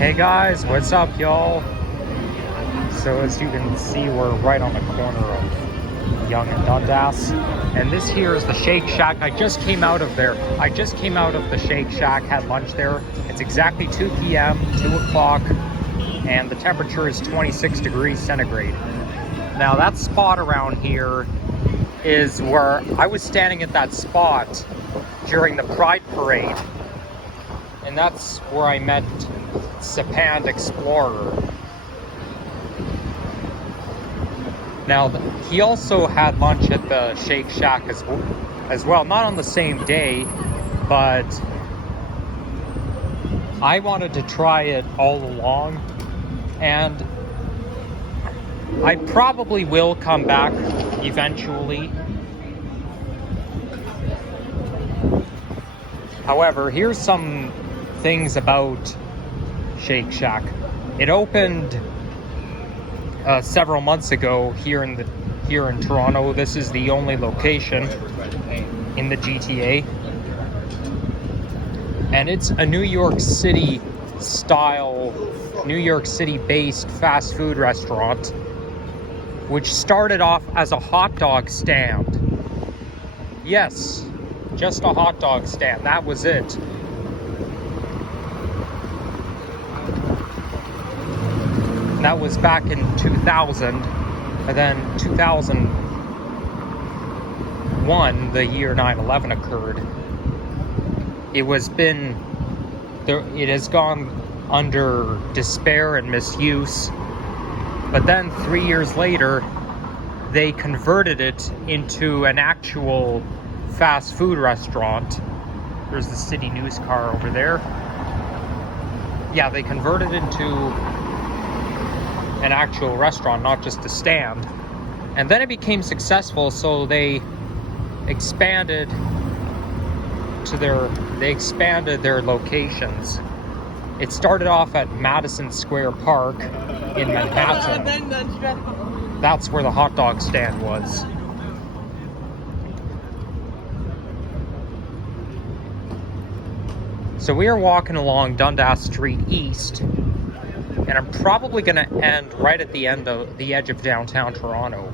Hey guys, what's up y'all? So as you can see, we're right on the corner of Yonge-Dundas, and this here is the Shake Shack. I just came out of there. I just came out of the Shake Shack, had lunch there. It's exactly 2 p.m., 2 o'clock, and the temperature is 26 degrees centigrade. Now that spot around here is where I was standing at that spot during the Pride Parade, and that's where I met Sepand Explorer. Now, he also had lunch at the Shake Shack as well. Not on the same day, but I wanted to try it all along, and I probably will come back eventually. However, here's some things about Shake Shack. It opened several months ago here in Toronto. This is the only location in the GTA, and it's a New York City style, New York City based fast food restaurant, which started off as a hot dog stand. Yes, just a hot dog stand. That was it. That was back in 2000, and then 2001, the year 9/11 occurred. It has gone under despair and misuse, but then 3 years later, they converted it into an actual fast food restaurant. There's the city news car over there. Yeah, they converted it into an actual restaurant, not just a stand. And then it became successful, so they expanded their locations. It started off at Madison Square Park in Manhattan. That's where the hot dog stand was. So we are walking along Dundas Street East, and I'm probably going to end right at the edge of downtown Toronto.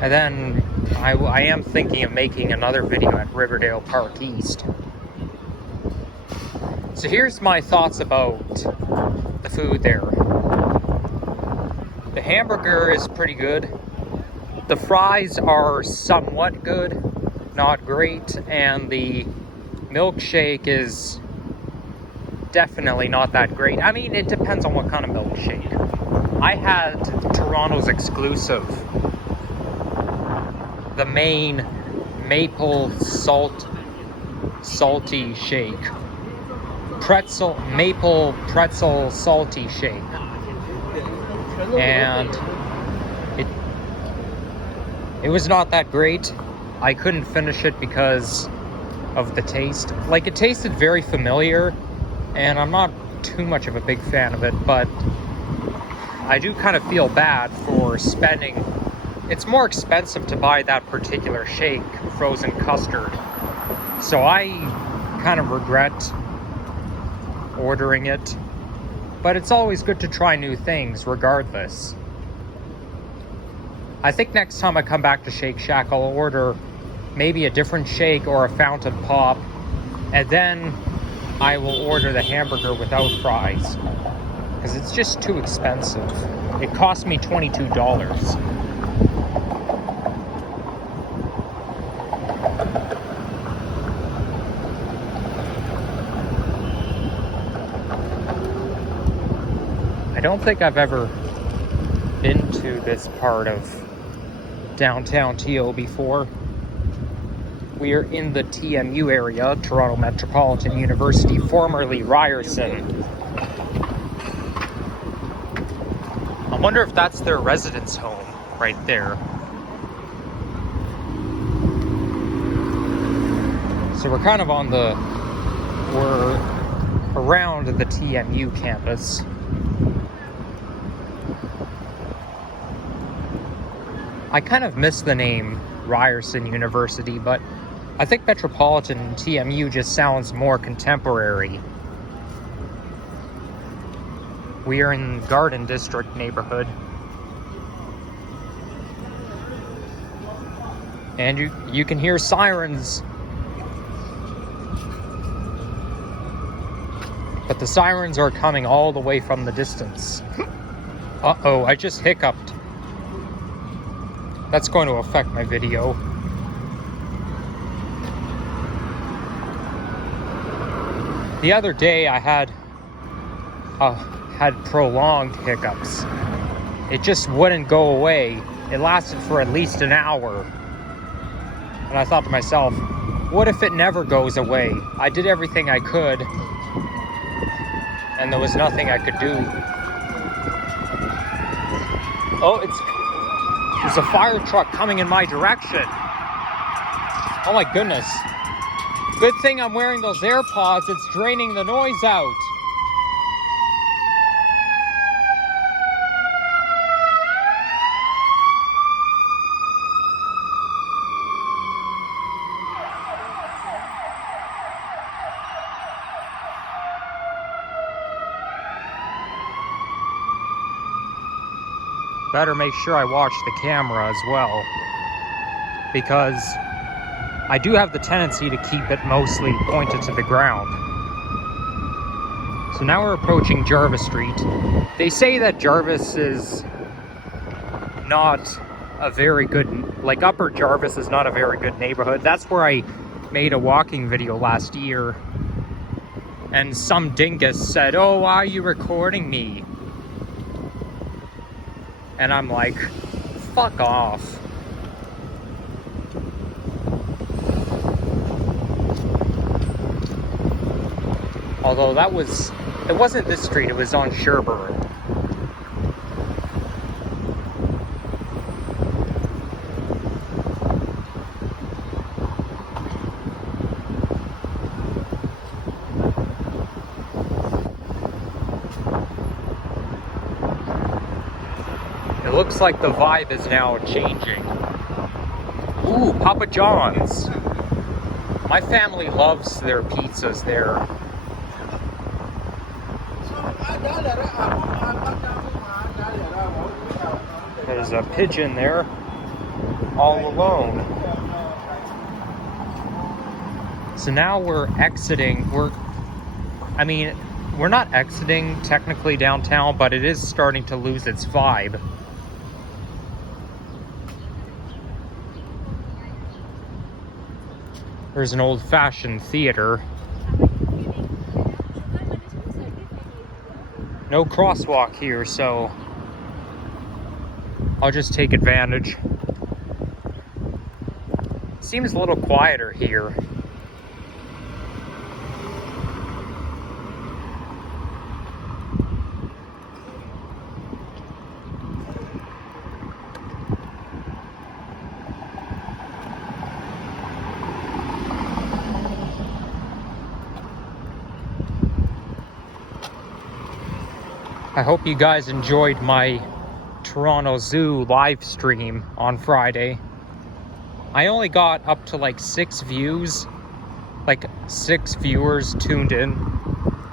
And then I am thinking of making another video at Riverdale Park East. So here's my thoughts about the food there. The hamburger is pretty good. The fries are somewhat good, not great, and the milkshake is definitely not that great. I mean, it depends on what kind of milkshake. I had Toronto's exclusive, the main maple salty shake. Maple pretzel salty shake. And it was not that great. I couldn't finish it because of the taste. Like, it tasted very familiar, and I'm not too much of a big fan of it, but I do kind of feel bad for spending. It's more expensive to buy that particular shake, frozen custard. So I kind of regret ordering it, but it's always good to try new things regardless. I think next time I come back to Shake Shack, I'll order maybe a different shake or a fountain pop, and then I will order the hamburger without fries, because it's just too expensive. It cost me $22. I don't think I've ever been to this part of downtown TO before. We are in the TMU area, Toronto Metropolitan University, formerly Ryerson. I wonder if that's their residence home right there. So we're kind of we're around the TMU campus. I kind of miss the name Ryerson University, but I think Metropolitan TMU just sounds more contemporary. We are in Garden District neighborhood. And you can hear sirens. But the sirens are coming all the way from the distance. Uh-oh, I just hiccuped. That's going to affect my video. The other day I had prolonged hiccups. It just wouldn't go away. It lasted for at least an hour. And I thought to myself, what if it never goes away? I did everything I could, and there was nothing I could do. Oh, there's a fire truck coming in my direction. Oh my goodness. Good thing I'm wearing those AirPods, it's draining the noise out. Better make sure I watch the camera as well, because I do have the tendency to keep it mostly pointed to the ground. So now we're approaching Jarvis Street. They say that Jarvis is not a very good, like Upper Jarvis is not a very good neighborhood. That's where I made a walking video last year. And some dingus said, "Oh, why are you recording me?" And I'm like, fuck off. Although it wasn't this street, it was on Sherburne. It looks like the vibe is now changing. Ooh, Papa John's. My family loves their pizzas there. There's a pigeon there, all alone. So now we're exiting. We're not exiting technically downtown, but it is starting to lose its vibe. There's an old-fashioned theater. No crosswalk here, so I'll just take advantage. Seems a little quieter here. I hope you guys enjoyed my Toronto Zoo live stream on Friday. I only got up to like 6 views, like 6 viewers tuned in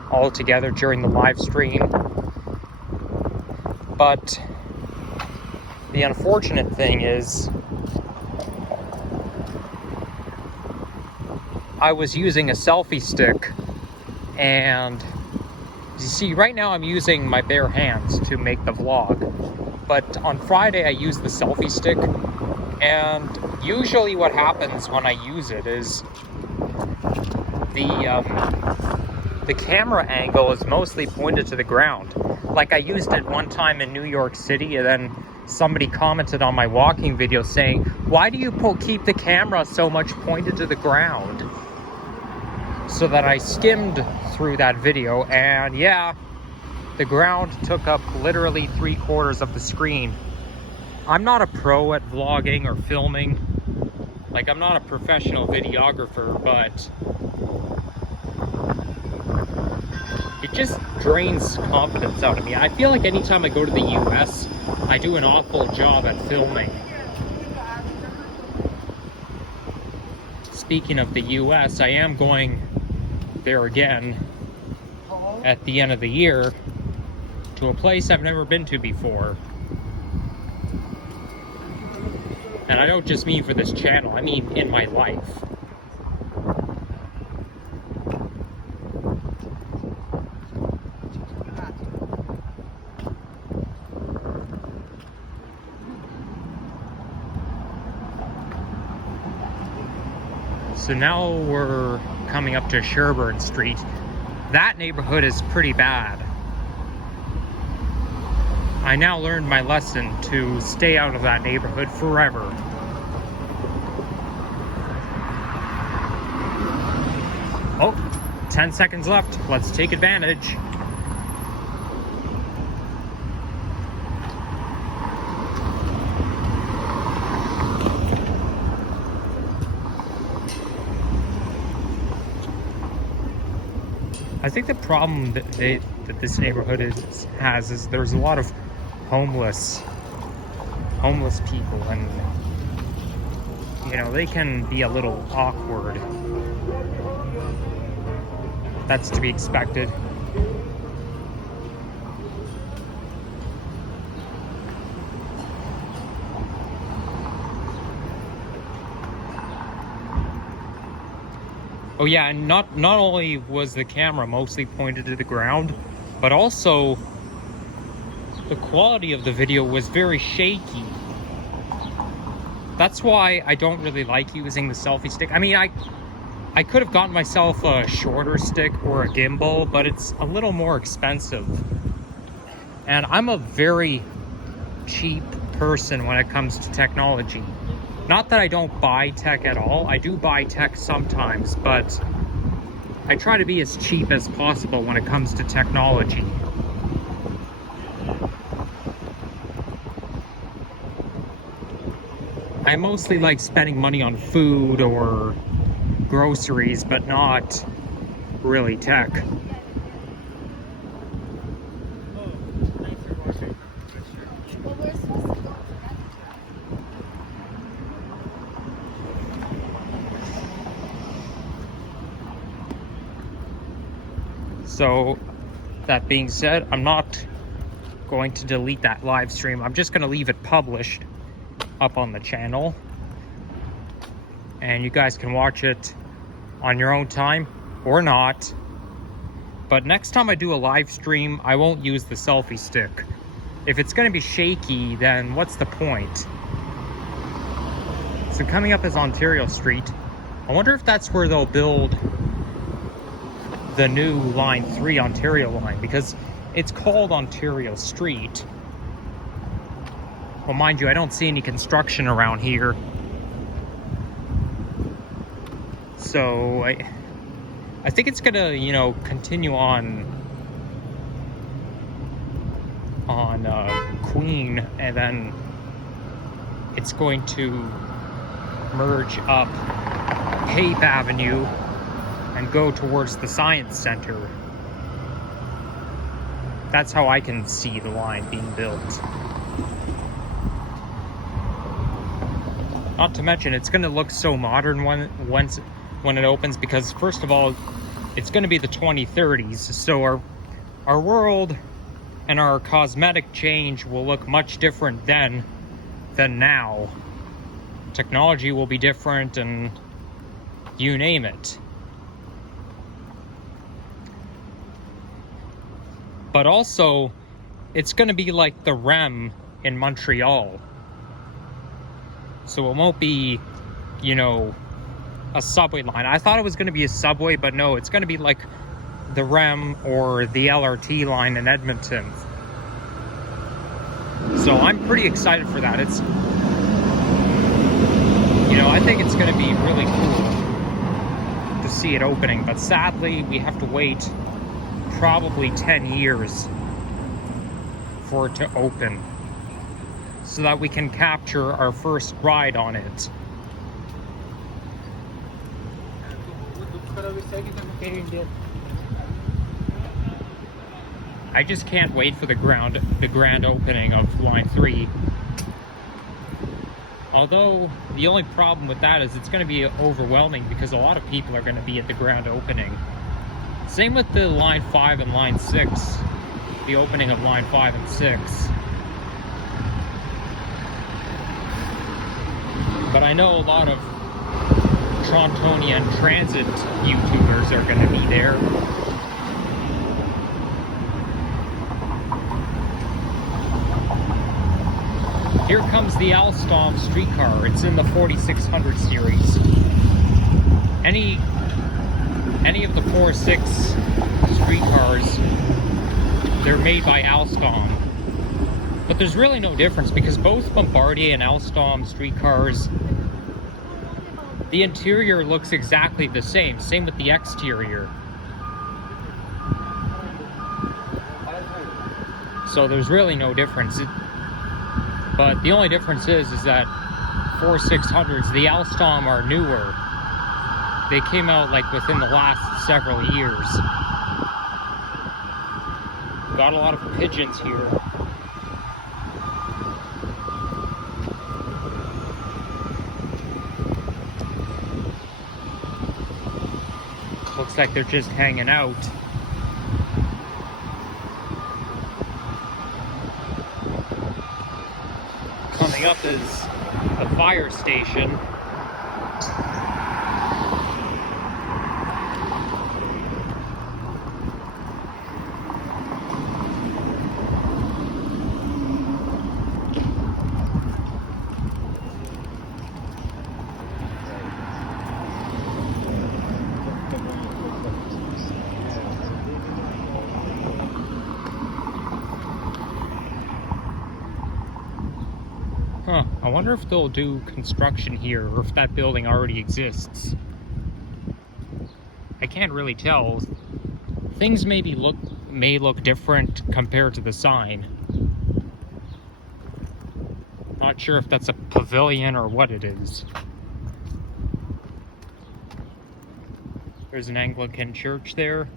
all together during the live stream. But the unfortunate thing is I was using a selfie stick, and you see, right now I'm using my bare hands to make the vlog, but on Friday I used the selfie stick, and usually what happens when I use it is the camera angle is mostly pointed to the ground. Like I used it one time in New York City, and then somebody commented on my walking video saying, "Why do you keep the camera so much pointed to the ground?" So that I skimmed through that video, and yeah, the ground took up literally 3/4 of the screen. I'm not a pro at vlogging or filming. Like, I'm not a professional videographer, but it just drains confidence out of me. I feel like anytime I go to the US, I do an awful job at filming. Speaking of the US, I am going there again at the end of the year to a place I've never been to before. And I don't just mean for this channel, I mean in my life. So now we're coming up to Sherburne Street. That neighborhood is pretty bad. I now learned my lesson to stay out of that neighborhood forever. Oh, 10 seconds left. Let's take advantage. I think the problem that this neighborhood has is there's a lot of homeless people, and you know, they can be a little awkward. That's to be expected. Oh yeah, and not only was the camera mostly pointed to the ground, but also the quality of the video was very shaky. That's why I don't really like using the selfie stick. I mean, I could have gotten myself a shorter stick or a gimbal, but it's a little more expensive. And I'm a very cheap person when it comes to technology. Not that I don't buy tech at all. I do buy tech sometimes, but I try to be as cheap as possible when it comes to technology. I mostly like spending money on food or groceries, but not really tech. So, that being said, I'm not going to delete that live stream. I'm just going to leave it published up on the channel. And you guys can watch it on your own time or not. But next time I do a live stream, I won't use the selfie stick. If it's going to be shaky, then what's the point? So coming up is Ontario Street. I wonder if that's where they'll build the new Line 3 Ontario line, because it's called Ontario Street. Well, mind you, I don't see any construction around here. So I think it's gonna, you know, continue on Queen, and then it's going to merge up Cape Avenue and go towards the Science Center. That's how I can see the line being built. Not to mention, it's going to look so modern when it opens, because first of all, it's going to be the 2030s, so our world and our cosmetic change will look much different then than now. Technology will be different, and you name it. But also, it's going to be like the REM in Montreal. So it won't be, you know, a subway line. I thought it was going to be a subway, but no, it's going to be like the REM or the LRT line in Edmonton. So I'm pretty excited for that. It's, you know, I think it's going to be really cool to see it opening, but sadly we have to wait probably 10 years for it to open so that we can capture our first ride on it. I just can't wait for the grand opening of Line 3. Although the only problem with that is it's going to be overwhelming, because a lot of people are going to be at the grand opening. Same with the Line 5 and Line 6, the opening of line 5 and 6. But I know a lot of Torontonian transit YouTubers are going to be there. Here comes the Alstom streetcar. It's in the 4600 series. Any of the 4-6 streetcars, they're made by Alstom. But there's really no difference because both Bombardier and Alstom streetcars, the interior looks exactly the same. Same with the exterior. So there's really no difference. But the only difference is that 4600s, the Alstom are newer. They came out like within the last several years. Got a lot of pigeons here. Looks like they're just hanging out. Coming up is a fire station. Huh, I wonder if they'll do construction here or if that building already exists. I can't really tell. Things may look different compared to the sign. Not sure if that's a pavilion or what it is. There's an Anglican church there.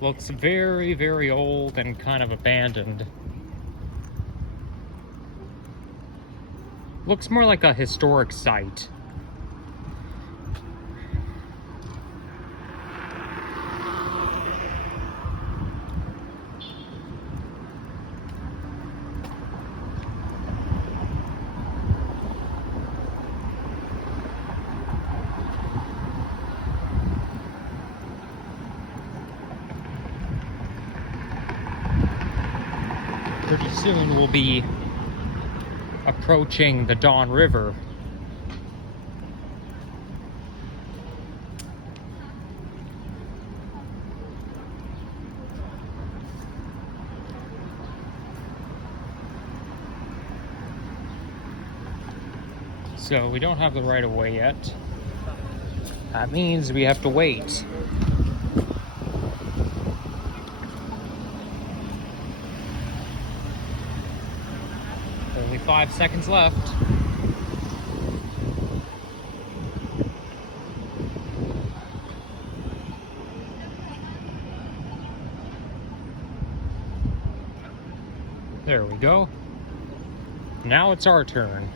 Looks very, very old and kind of abandoned. Looks more like a historic site. Pretty soon we'll be approaching the Don River. So we don't have the right of way yet. That means we have to wait. Only 5 seconds left. There we go. Now it's our turn.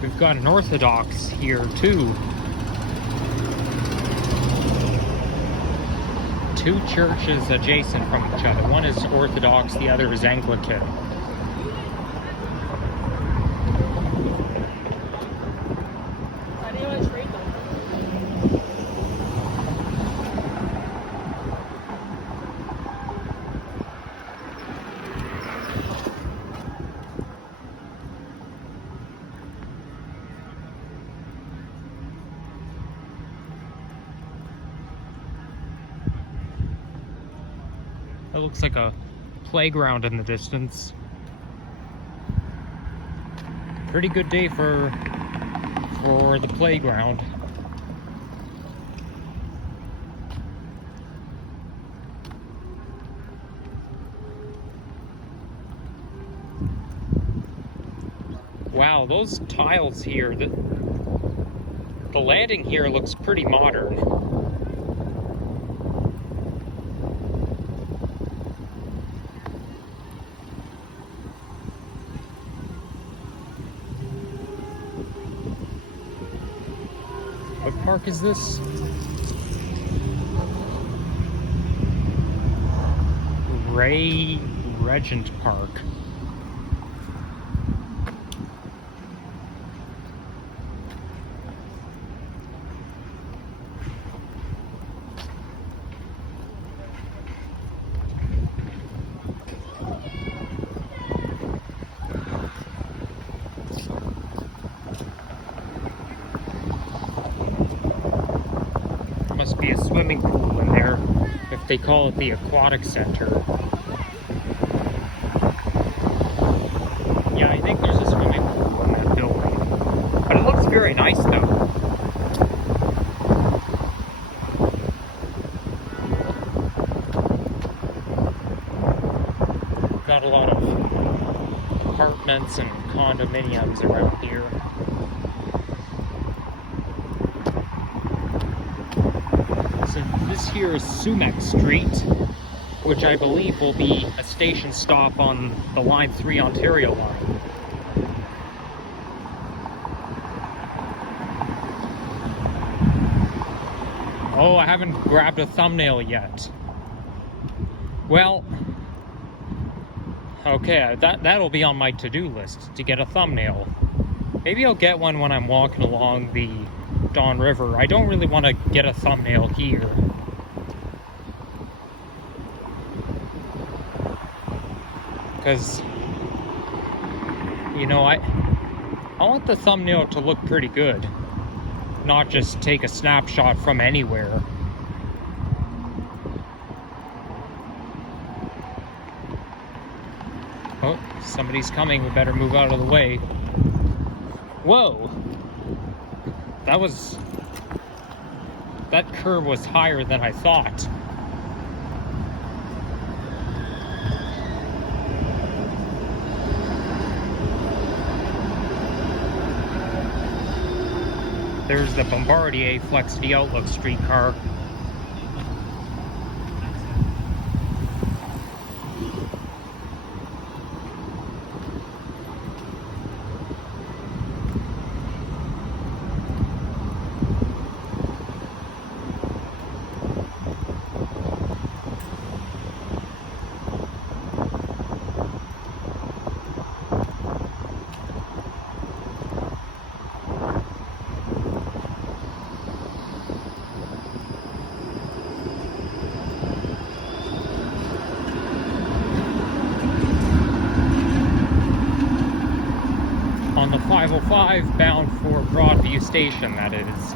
We've got an Orthodox here too. Two churches adjacent from each other. One is Orthodox, the other is Anglican. It looks like a playground in the distance. Pretty good day for the playground. Wow, those tiles here, the landing here looks pretty modern. What park is this? Ray Regent Park. Must be a swimming pool in there if they call it the aquatic center. Yeah, I think there's a swimming pool in that building. But it looks very nice though. Got a lot of apartments and condominiums around here. So this here is Sumac Street, which I believe will be a station stop on the Line 3 Ontario line. Oh, I haven't grabbed a thumbnail yet. Well, okay, that'll be on my to-do list, to get a thumbnail. Maybe I'll get one when I'm walking along the Don River. I don't really want to get a thumbnail here. Because, you know, I want the thumbnail to look pretty good. Not just take a snapshot from anywhere. Oh, somebody's coming. We better move out of the way. Whoa! That curve was higher than I thought. There's the Bombardier Flex V Outlook streetcar. On the 505 bound for Broadview Station, that is.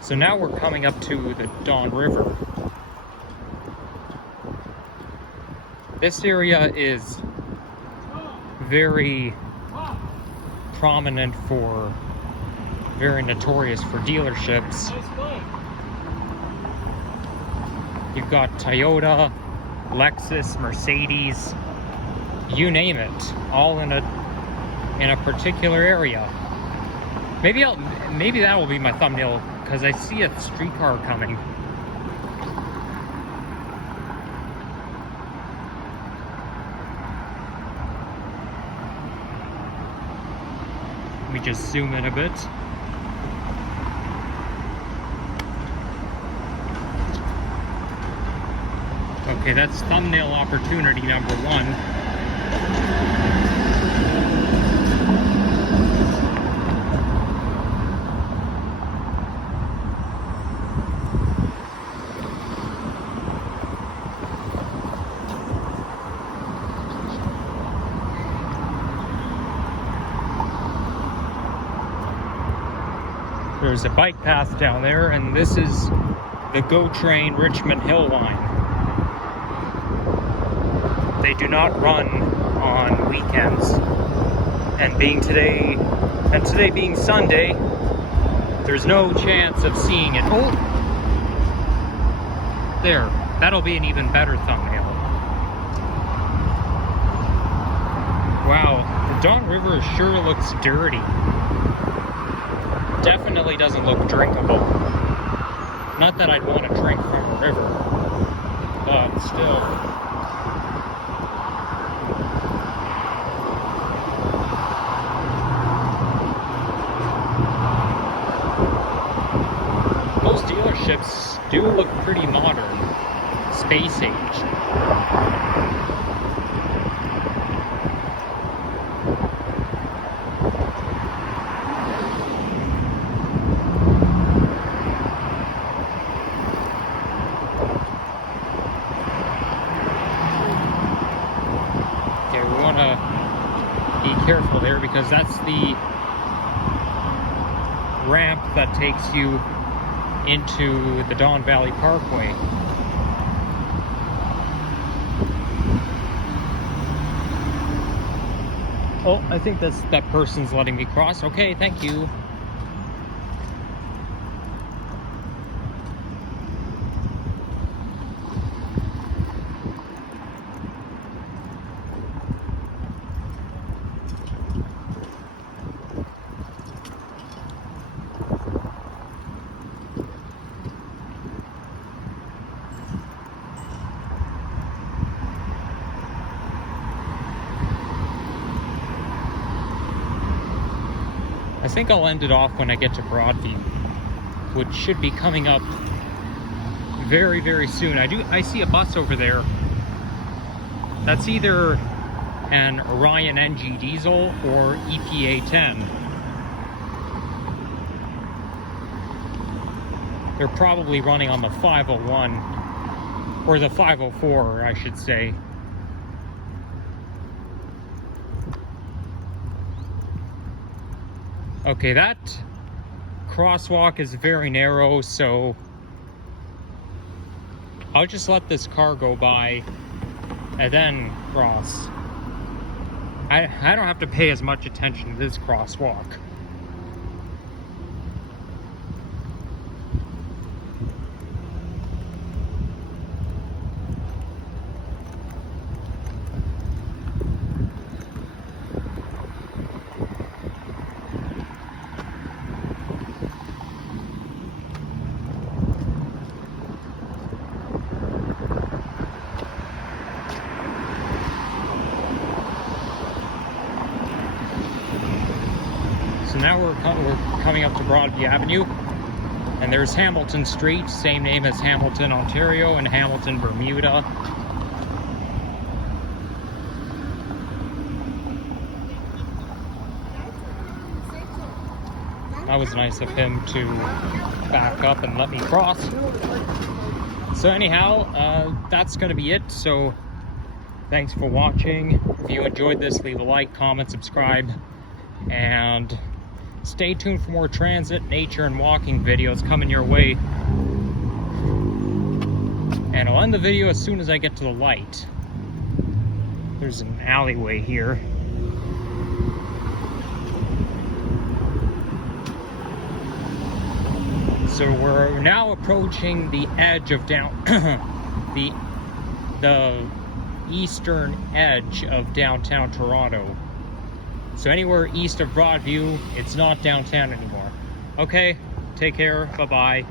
So now we're coming up to the Don River. This area is very prominent for, very notorious for dealerships. You've got Toyota, Lexus, Mercedes, you name it, all in a particular area. Maybe that will be my thumbnail, because I see a streetcar coming. Let me just zoom in a bit. Okay, that's thumbnail opportunity number one. There's a bike path down there, and this is the GO Train Richmond Hill line. They do not run on weekends, and today being Sunday, there's no chance of seeing it. Oh, there, that'll be an even better thumbnail. Wow, the Don River sure looks dirty. Definitely doesn't look drinkable. Not that I'd want to drink from a river, but still. Most dealerships do look pretty modern, space age. Okay, we want to be careful there because that's the ramp that takes you into the Don Valley Parkway. Oh, I think that person's letting me cross. Okay, thank you. I think I'll end it off when I get to Broadview, which should be coming up very, very soon. I see a bus over there. That's either an Orion NG diesel or EPA 10. They're probably running on the 501, or the 504, I should say. Okay, that crosswalk is very narrow, so I'll just let this car go by and then cross. I don't have to pay as much attention to this crosswalk. So now we're coming up to Broadview Avenue, and there's Hamilton Street, same name as Hamilton, Ontario, and Hamilton, Bermuda. That was nice of him to back up and let me cross. So anyhow, that's going to be it. So thanks for watching. If you enjoyed this, leave a like, comment, subscribe, and stay tuned for more transit, nature, and walking videos coming your way. And I'll end the video as soon as I get to the light. There's an alleyway here. So we're now approaching the edge of the eastern edge of downtown Toronto. So anywhere east of Broadview, it's not downtown anymore. Okay, take care, bye-bye.